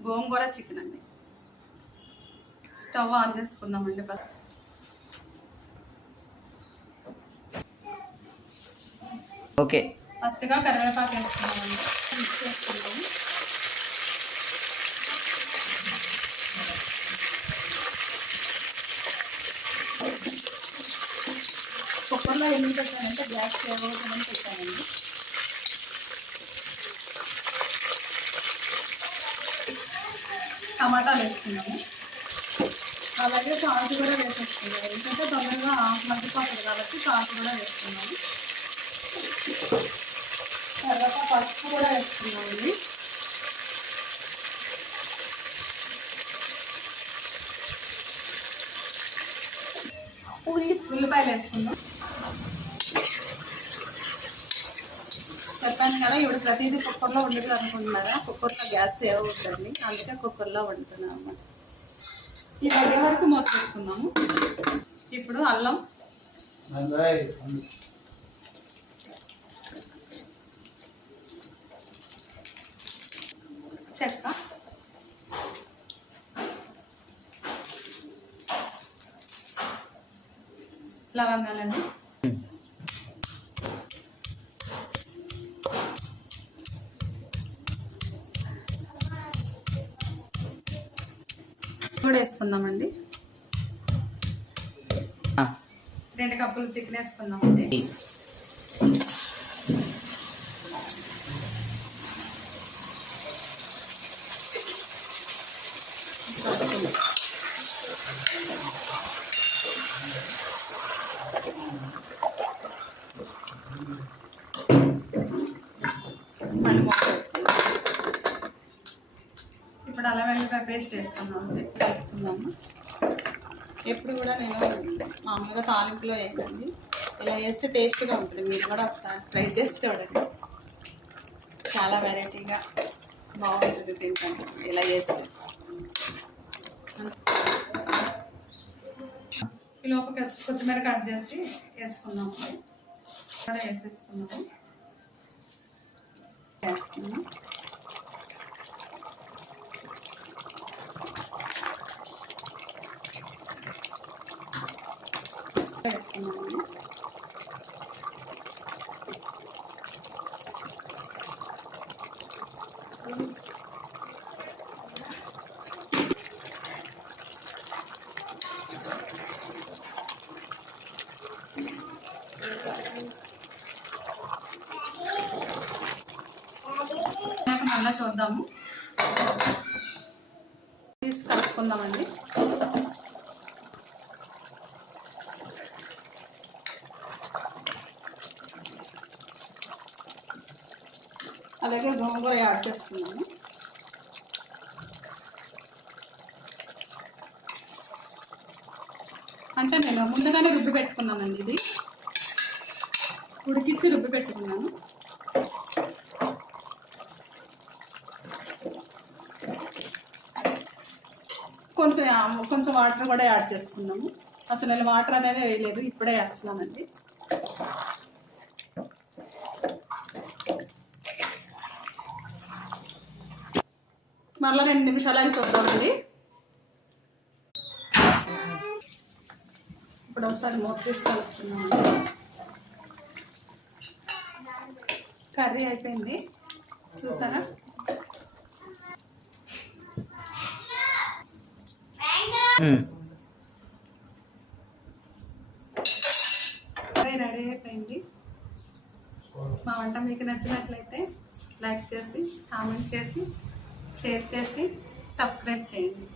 గోంగూర chicken అండి. Stove on చేసుకుందామండి okay. ఫస్ట్గా కరివేపాకు వేసుకున్నామండి మిక్స్ చేసుకుంటాము కుక్కర్లో ఎందుకు పెట్టానంటే గ్యాస్ సేవ్ అవుతుందని పెట్టానండి టమాటాలు వేసుకున్నాము. అలాగే సాల్ట్ కూడా వేసేసుకున్నాము. ఎందుకంటే తొందరగా మగ్గిపోతుంది కాబట్టి సాల్ట్ కూడా వేసుకున్నాము. తర్వాత పసుపు కూడా వేసుకున్నామండి ఉల్లి ఉల్లిపాయలు వేసుకున్నాం చెప్పాను కదా ఇప్పుడు ప్రతిదీ కుక్కర్లో వండుతుంది అనుకుంటున్నారా? కుక్కర్లో గ్యాస్ సేవ్ అవుతుంది. అందుకే కుక్కర్లో వండుతున్నాం అన్నమాట. ఈ మధ్య వరకు మూత పెట్టుకున్నాము ఇప్పుడు అల్లం. చెక్క. లవంగాలండి. కూడా వేసుకుందామండి. రెండు కప్పులు చికెన్ వేసుకుందామండి. ఈ. మళ్ళీ మూత పెట్టుకుందాం. ఇప్పుడు పేస్ట్ వేసుకుందాం కలుపుకుందాము. ఎప్పుడు కూడా నేను మామూలుగా తాలింపులో వేయండి ఇలా వేస్తే టేస్ట్గా ఉంటుంది. మీరు కూడా ఒకసారి ట్రై చేసి చూడండి. చాలా వెరైటీగా బాగుంటుంది తింటాను ఇలా చేస్తే. ఈ లోపల కొత్తిమీర కట్ చేసి వేసుకుందాము. కూడా వేసేసుకున్నాము వేసుకున్నాం వేసుకున్నాము నాకు మళ్ళీ చూద్దాము. తీసి కలుపుకుందామండి. అలాగే గోంగూర యాడ్ చేసుకున్నాను. అంటే నేను ముందుగానే రుబ్బి పెట్టుకున్నానండి ఇది. ఉడికించి రుబ్బి పెట్టుకున్నాను. కొంచెం కొంచెం వాటర్ కూడా యాడ్ చేసుకున్నాము. అసలు నేను వాటర్ అనేది వేయలేదు ఇప్పుడే వేస్తున్నామండి మరలా రెండు నిమిషాలు అవి చూద్దామండి. ఇప్పుడు ఒకసారి మూత తీసి కలుపుతున్నామండి కర్రీ అయిపోయింది. చూసారా. కర్రీ రెడీ అయిపోయింది. మా వంట మీకు నచ్చినట్లయితే లైక్ చేసి కామెంట్ చేసి షేర్ చేసి సబ్స్క్రైబ్ చేయండి